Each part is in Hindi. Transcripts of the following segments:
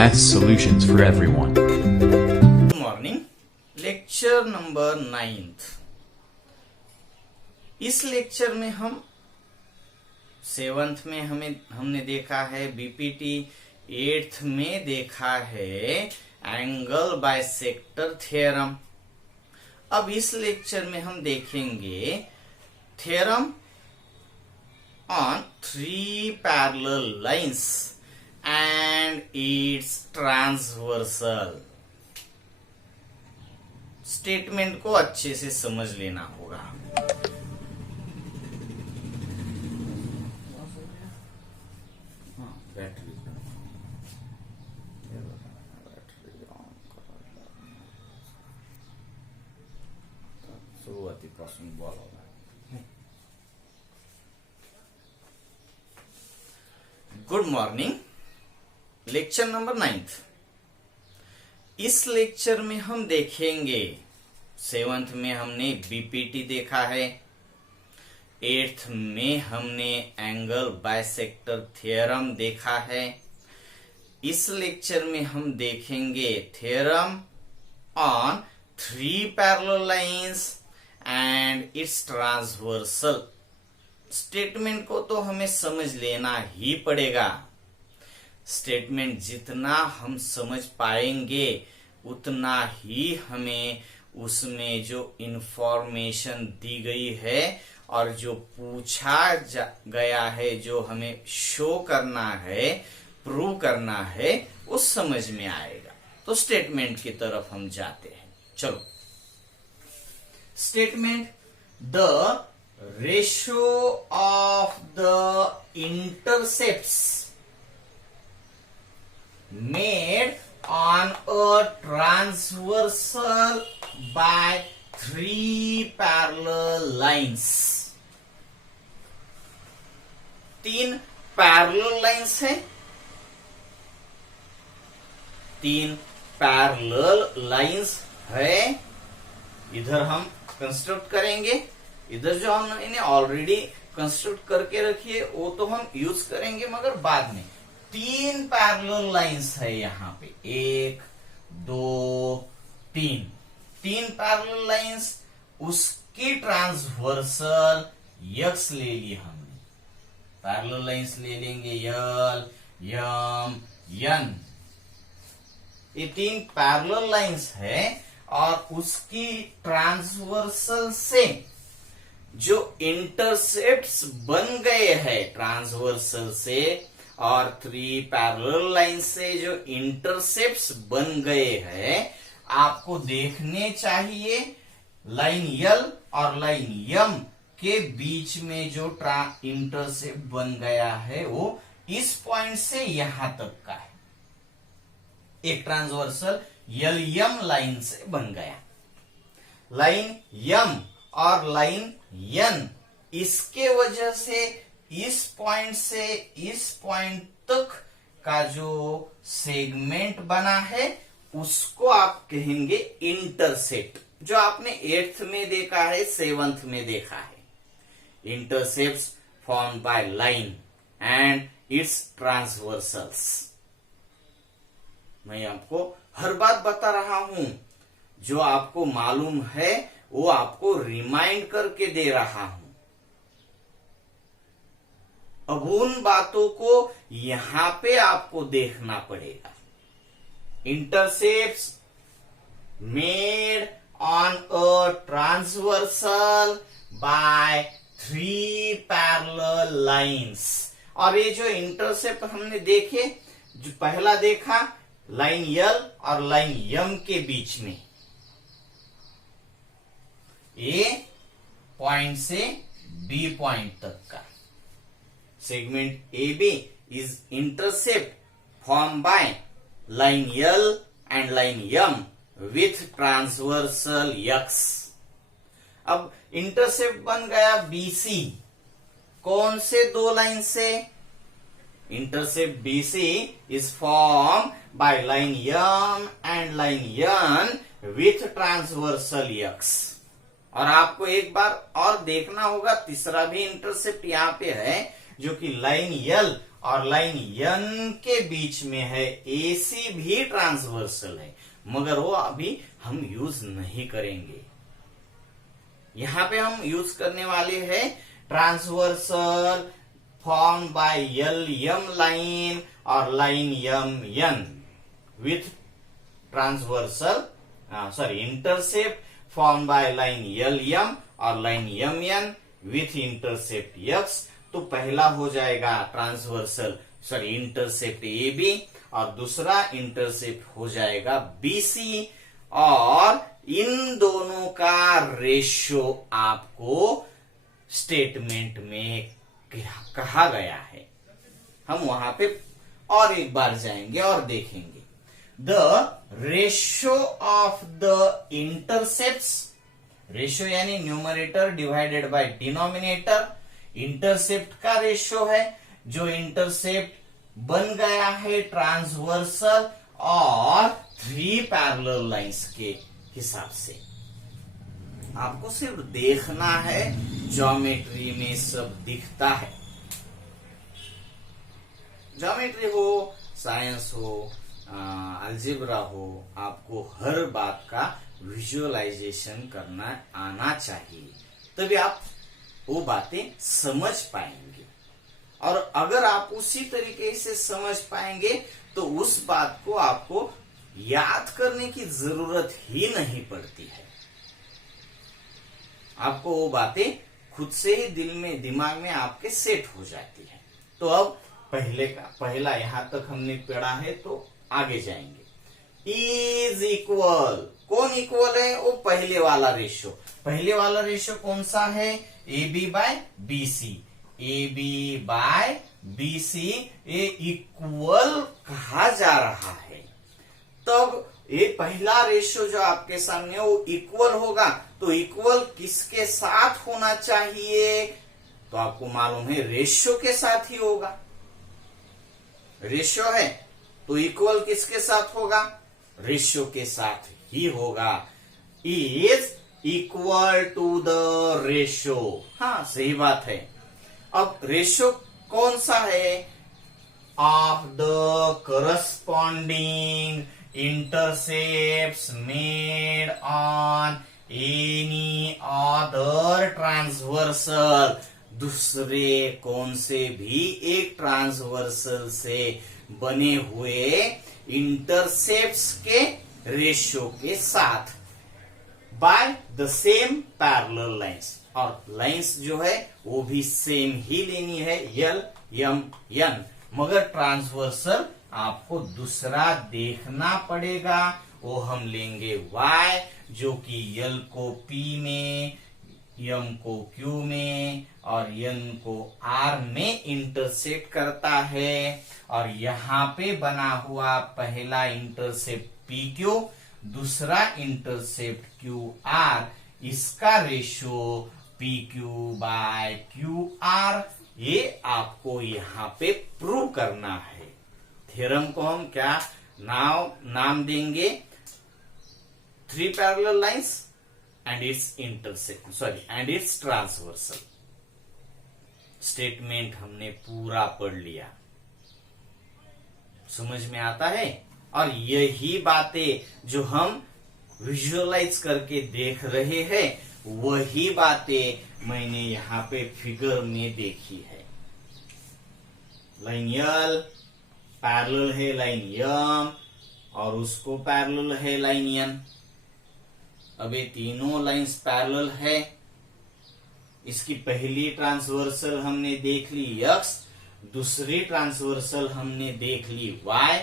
Math solutions for everyone. Good morning. Lecture number 9। इस लेक्चर में हम 7th में हमने देखा है बीपीटी, 8th में देखा है एंगल बाइसेक्टर थ्योरम। अब इस लेक्चर में हम देखेंगे theorem on 3 parallel lines and its transversal। Statement को अच्छे से समझ लेना होगा। सुरुवातीपासून बोलावं। Good morning. Lecture number 9। इस लेक्चर में हम देखेंगे 7th में हमने बीपीटी देखा है, 8th में हमने एंगल बाइसेक्टर थ्योरम देखा है। इस लेक्चर में हम देखेंगे theorem on 3 parallel lines and it's transversal. Statement को तो हमें समझ लेना ही पड़ेगा। स्टेटमेंट जितना हम समझ पाएंगे उतना ही हमें उसमें जो इंफॉर्मेशन दी गई है और जो पूछा गया है, जो हमें शो करना है, प्रूव करना है, वो समझ में आएगा। तो स्टेटमेंट की तरफ हम जाते हैं। चलो, statement the ratio of the intercepts made on a transversal by 3 parallel lines। 3 parallel lines है, 3 पैरेलल लाइंस है। इधर हम कंस्ट्रक्ट करेंगे, इधर जो हमने ऑलरेडी कंस्ट्रक्ट करके रखी है वो तो हम यूज करेंगे मगर बाद में। 3 पैरेलल लाइंस है यहाँ पे, 1 2 3। 3 पैरेलल लाइंस, उसकी ट्रांसवर्सल यक्स ले ली हमने। पैरेलल लाइंस ले लेंगे यल, यम, यन। ये 3 पैरेलल लाइंस है और उसकी ट्रांसवर्सल से जो इंटरसेप्ट्स बन गए हैं ट्रांसवर्सल से और 3 पैरेलल लाइन से जो इंटरसेप्ट्स बन गए हैं, आपको देखने चाहिए लाइन यल और लाइन यम के बीच में जो इंटरसेप्ट बन गया है वो इस पॉइंट से यहां तक का है। एक ट्रांसवर्सल यल यम लाइन से बन गया। लाइन यम और लाइन यन, इसके वजह से इस पॉइंट से इस पॉइंट तक का जो सेगमेंट बना है उसको आप कहेंगे इंटरसेप्ट। जो आपने 8th में देखा है, 7th में देखा है। Intercepts formed by line and its transversals. मैं आपको हर बात बता रहा हूं, जो आपको मालूम है वो आपको रिमाइंड करके दे रहा हूं। अब उन बातों को यहां पे आपको देखना पड़ेगा। Intercepts made on a transversal by 3 parallel lines. और ये जो इंटरसेप्ट हमने देखे, जो पहला देखा लाइन यल और लाइन यम के बीच में, ए पॉइंट से बी पॉइंट तक का segment A B is intercept form by line L and line M with transversal X. अब इंटरसेप्ट बन गया बीसी। कौन से 2 लाइन से? Intercept BC is form by line M and line N with transversal X. और आपको एक बार और देखना होगा, तीसरा भी इंटरसेप्ट यहाँ पे है जो कि लाइन यल और लाइन एन के बीच में है, एसी भी ट्रांसवर्सल है, मगर वो अभी हम यूज नहीं करेंगे। यहां पे हम यूज करने वाले हैं transversal form by L M line और line M N with transversal intercept form by line L M और line M N with intercept X. तो पहला हो जाएगा ट्रांसवर्सल इंटरसेप्ट ए बी और दूसरा इंटरसेप्ट हो जाएगा बी सी, और इन दोनों का रेशियो आपको स्टेटमेंट में कहा गया है। हम वहां पे और एक बार जाएंगे और देखेंगे the ratio of the intercepts, ratio यानी numerator divided by denominator, intercept का रेशियो है जो इंटरसेप्ट बन गया है ट्रांसवर्सल और 3 पैरेलल लाइंस के हिसाब से। आपको सिर्फ देखना है, ज्योमेट्री में सब दिखता है। ज्योमेट्री हो, साइंस हो, अलजेब्रा हो, आपको हर बात का विजुअलाइजेशन करना आना चाहिए, तभी आप वो बातें समझ पाएंगे। और अगर आप उसी तरीके से समझ पाएंगे तो उस बात को आपको याद करने की जरूरत ही नहीं पड़ती है। आपको वो बातें खुद से ही दिल में, दिमाग में आपके सेट हो जाती है। तो अब पहला यहां तक हमने पढ़ा है, तो आगे जाएंगे। इज इक्वल, कौन इक्वल है? वो पहले वाला रेशियो। पहले वाला रेशियो कौन सा है? A B by B C. A B by B C ये इक्वल कहा जा रहा है। तब ये पहला रेशियो जो आपके सामने वो इक्वल होगा, तो इक्वल किसके साथ होना चाहिए? तो आपको मालूम है रेशियो के साथ ही होगा। रेशियो है तो इक्वल किसके साथ होगा? रेशियो के साथ ही होगा। Is equal to the ratio. हाँ, सही बात है। अब रेशियो कौन सा है? Of the corresponding intercepts made on any other transversal, दूसरे कौन से भी एक ट्रांसवर्सल से बने हुए इंटरसेप्ट्स के रेशियो के साथ, by the same parallel lines. और लाइंस जो है वो भी सेम ही लेनी है, एल एम एन, मगर ट्रांसवर्सल आपको दूसरा देखना पड़ेगा। वो हम लेंगे y, जो कि L को P में, M को Q में और N को R में इंटरसेक्ट करता है। और यहाँ पे बना हुआ पहला इंटरसेप्ट PQ, दूसरा इंटरसेप्ट QR, इसका रेशियो PQ बाय QR, ये आपको यहाँ पे प्रूव करना है। थ्योरम को हम क्या नाम देंगे? 3 parallel lines and it's intersect and it's transversal. Statement हमने पूरा पढ़ लिया, समझ में आता है। और यही बातें जो हम विजुअलाइज करके देख रहे हैं, वही बातें मैंने यहाँ पे फिगर में देखी है। लाइन एल पैरेलल है लाइन एम और उसको पैरेलल है लाइन एन। अब ये तीनों लाइंस पैरेलल है। इसकी पहली ट्रांसवर्सल हमने देख ली x, दूसरी ट्रांसवर्सल हमने देख ली y।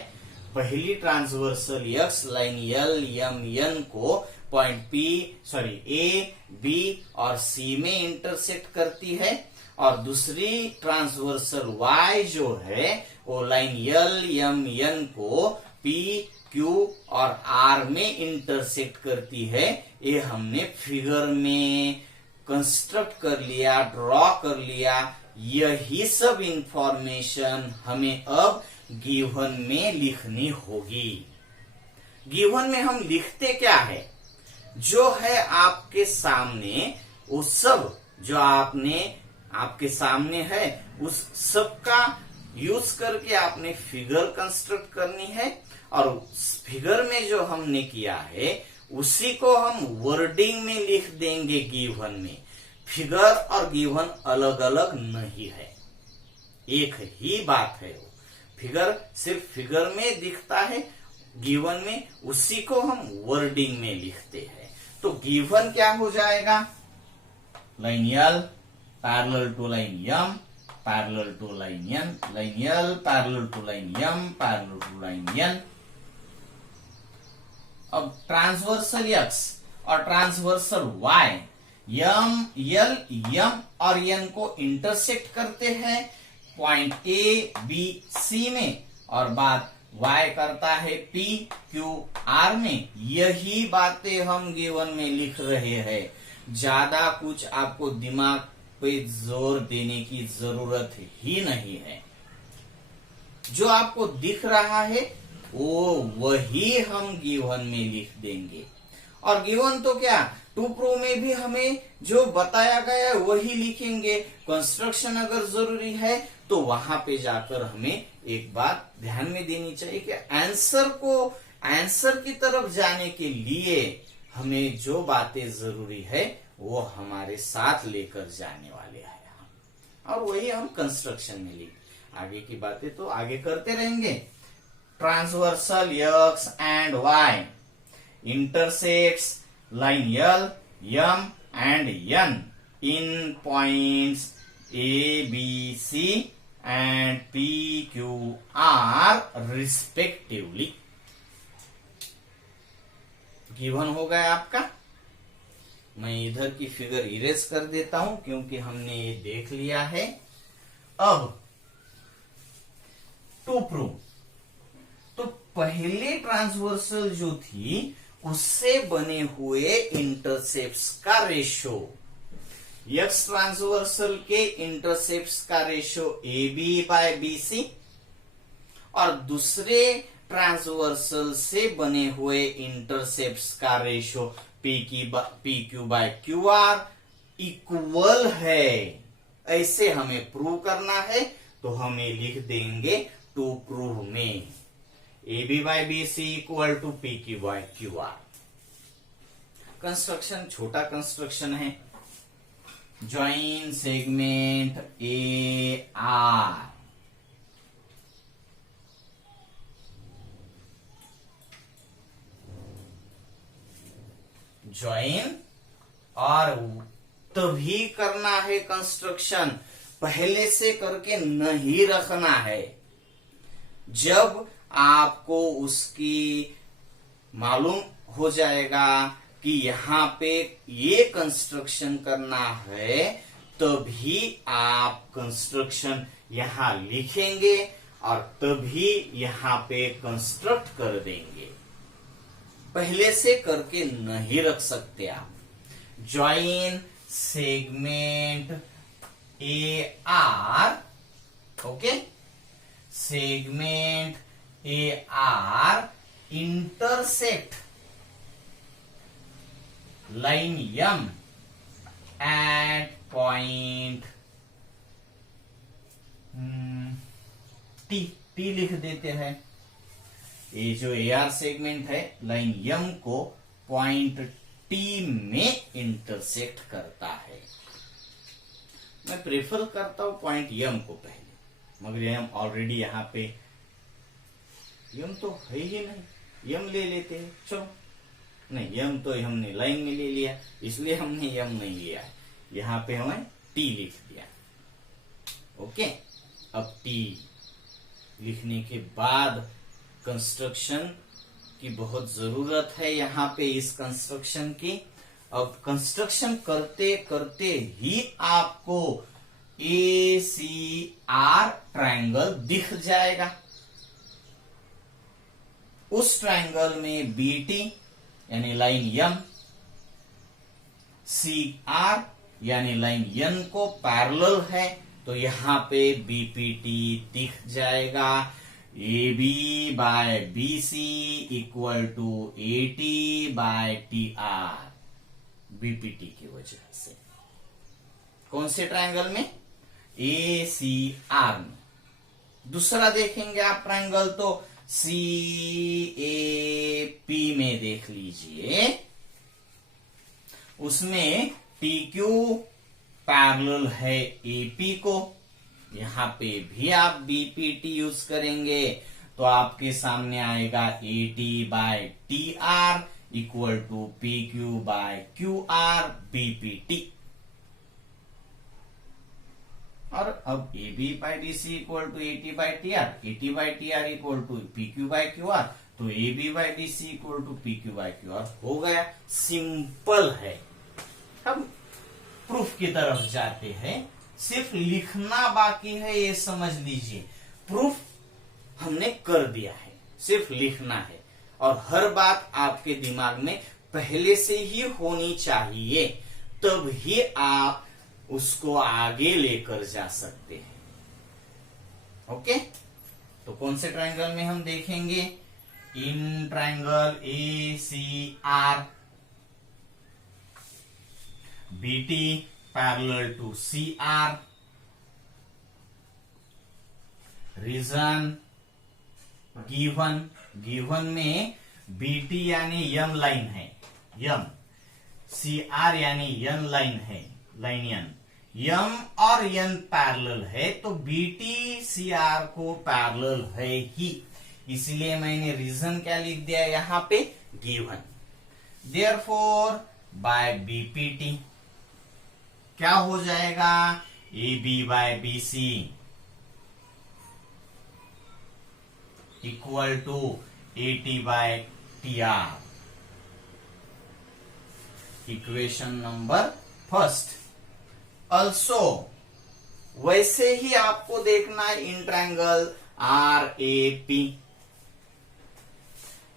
पहली transversal x line L M N को पॉइंट ए बी और सी में इंटरसेक्ट करती है, और दूसरी ट्रांसवर्सल y जो है वो लाइन एल एम एन को P, Q और R में इंटरसेक्ट करती है। ये हमने फिगर में कंस्ट्रक्ट कर लिया, ड्रॉ कर लिया। यही सब इंफॉर्मेशन हमें अब गिवन में लिखनी होगी। गिवन में हम लिखते क्या है? जो है आपके सामने, उस सब जो आपके सामने है, उस सब का यूज करके आपने फिगर कंस्ट्रक्ट करनी है, और उस फिगर में जो हमने किया है उसी को हम वर्डिंग में लिख देंगे गिवन में। फिगर और गिवन अलग अलग नहीं है, एक ही बात है। वो फिगर सिर्फ फिगर में दिखता है, गिवन में उसी को हम वर्डिंग में लिखते हैं। तो गिवन क्या हो जाएगा, line L parallel to line M, parallel to line N, line L parallel to line M, parallel to line N। अब ट्रांसवर्सल X और transversal Y, M, L, M और N को इंटरसेक्ट करते हैं पॉइंट A, B, C में, और बात Y करता है P, Q, R में। यही बातें हम गिवन में लिख रहे हैं, ज्यादा कुछ आपको दिमाग पे जोर देने की जरूरत ही नहीं है। जो आपको दिख रहा है वो वही हम गिवन में लिख देंगे। और गिवन तो क्या, टू प्रूव में भी हमें जो बताया गया है वही लिखेंगे। कंस्ट्रक्शन अगर जरूरी है तो वहां पे जाकर हमें एक बात ध्यान में देनी चाहिए कि आंसर की तरफ जाने के लिए हमें जो बातें जरूरी है वो हमारे साथ लेकर जाने वाले हैं हम, और वही हम कंस्ट्रक्शन में लिख। आगे की बातें तो आगे करते रहेंगे। Transversal X and Y intersects line L, M and N in points A, B, C and P, Q, R respectively। Given हो गया आपका। मैं इधर की फिगर इरेज कर देता हूं क्योंकि हमने ये देख लिया है। अब टू प्रूव, तो पहले ट्रांसवर्सल जो थी उससे बने हुए इंटरसेप्ट्स का रेशो, एक्स ट्रांसवर्सल के इंटरसेप्ट्स का रेशो AB बाय BC, और दूसरे ट्रांसवर्सल से बने हुए इंटरसेप्ट्स का ratio PQ by QR equal है। ऐसे हमें प्रूव करना है, तो हमें लिख देंगे टू प्रूव में AB bye BC equal to PQ by QR। Construction छोटा कंस्ट्रक्शन है, ज्वाइन सेगमेंट AR, ज्वाइन, और तभी करना है कंस्ट्रक्शन, पहले से करके नहीं रखना है। जब आपको उसकी मालूम हो जाएगा कि यहाँ पे ये कंस्ट्रक्शन करना है, तभी आप कंस्ट्रक्शन यहाँ लिखेंगे और तभी यहाँ पे कंस्ट्रक्ट कर देंगे। पहले से करके नहीं रख सकते आप। Join segment AR, okay, segment AR intersect line M at point T लिख देते हैं। ये जो AR सेगमेंट है लाइन M को पॉइंट T में इंटरसेक्ट करता है। मैं प्रेफर करता हूं पॉइंट M को पहले, मगर M ऑलरेडी यहाँ पे M तो है ही नहीं, M ले लेते हैं। चलो नहीं, M तो हमने लाइन में ले लिया, इसलिए हमने M नहीं लिया है, यहाँ पे हमें T लिख दिया। ओके, अब T लिखने के बाद कंस्ट्रक्शन की बहुत जरूरत है यहाँ पे, इस कंस्ट्रक्शन की। अब कंस्ट्रक्शन करते करते ही आपको ACR ट्रायंगल दिख जाएगा। उस ट्रायंगल में BT यानी लाइन M, CR यानी लाइन N को पैरेलल है, तो यहाँ पे BPT दिख जाएगा। AB bye BC equal to AT by TR, BPT की वजह से। कौन से ट्रायंगल में? ACR में। दूसरा देखेंगे आप ट्रायंगल तो सी ए पी में देख लीजिए, उसमें पी क्यू पैरेलल है एपी को, यहां पे भी आप बीपीटी यूज करेंगे तो आपके सामने आएगा A T by T R equal to P Q by Q R BPT. और अब A B by D C equal to A T by T R, A T by T R equal to P Q by Q R, तो A B by D C equal to P Q by Q R हो गया। सिंपल है। अब प्रूफ की तरफ जाते हैं, सिर्फ लिखना बाकी है, ये समझ लीजिए। प्रूफ हमने कर दिया है, सिर्फ लिखना है। और हर बात आपके दिमाग में पहले से ही होनी चाहिए, तब ही आप उसको आगे लेकर जा सकते हैं। ओके, तो कौन से ट्रायंगल में हम देखेंगे? In triangle A C R, BT parallel to C R, reason given में बीटी यानी यन लाइन है, यम, सी आर यानी यन लाइन है, लाइन यन, यम और यन पैरेलल है तो बीटी सी आर को पैरेलल है ही, इसलिए मैंने रीजन क्या लिख दिया यहां पे? गिवन। देयरफॉर बाय बीपीटी क्या हो जाएगा? A B by B C equal to A T by T R. Equation number first. Also वैसे ही आपको देखना है in triangle R A P,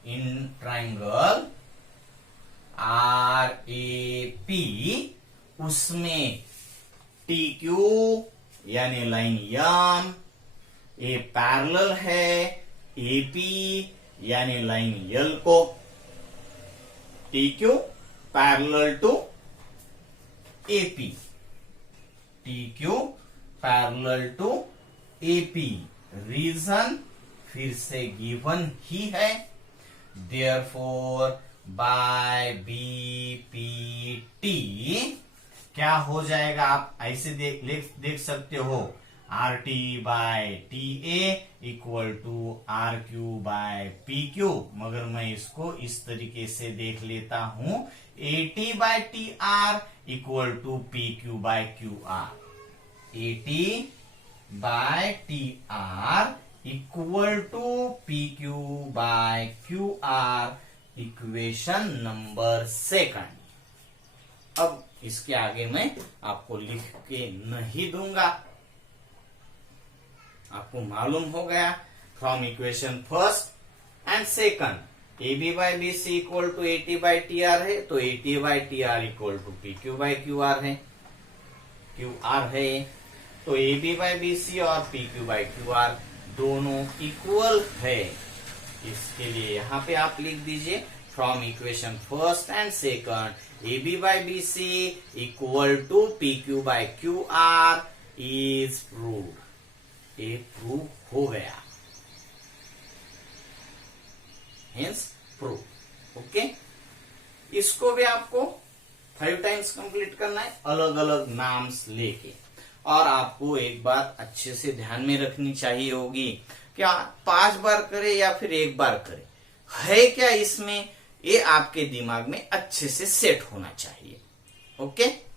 in triangle R A P, उसमें टी क्यू यानी लाइन यम, ए पैरेलल है एपी यानी लाइन यल को, T Q parallel to AP, T Q parallel to AP. Reason फिर से गिवन ही है, देयरफॉर बाय बीपीटी क्या हो जाएगा? आप ऐसे देख सकते हो, R T by T A equal to R Q by P Q, मगर मैं इसको इस तरीके से देख लेता हूं, A T by T R equal to P Q by Q R, A T by T R equal to P Q by Q R. Equation number second. अब इसके आगे मैं आपको लिख के नहीं दूंगा, आपको मालूम हो गया। From equation first and second, A B by B C equal to A T by T R है तो A T by T R equal to P Q by Q R है, क्यू आर है, तो A B by B C और P Q by Q R दोनों इक्वल है। इसके लिए यहां पे आप लिख दीजिए from equation first and second, A B by B C equal to P Q by Q R is proved. ये प्रूव हो गया, हेंस प्रूव। ओके, इसको भी आपको 5 टाइम्स कंप्लीट करना है, अलग अलग नाम्स लेके। और आपको एक बात अच्छे से ध्यान में रखनी चाहिए होगी, क्या 5 बार करे या फिर 1 बार करे, है क्या इसमें, ये आपके दिमाग में अच्छे से सेट होना चाहिए। ओके।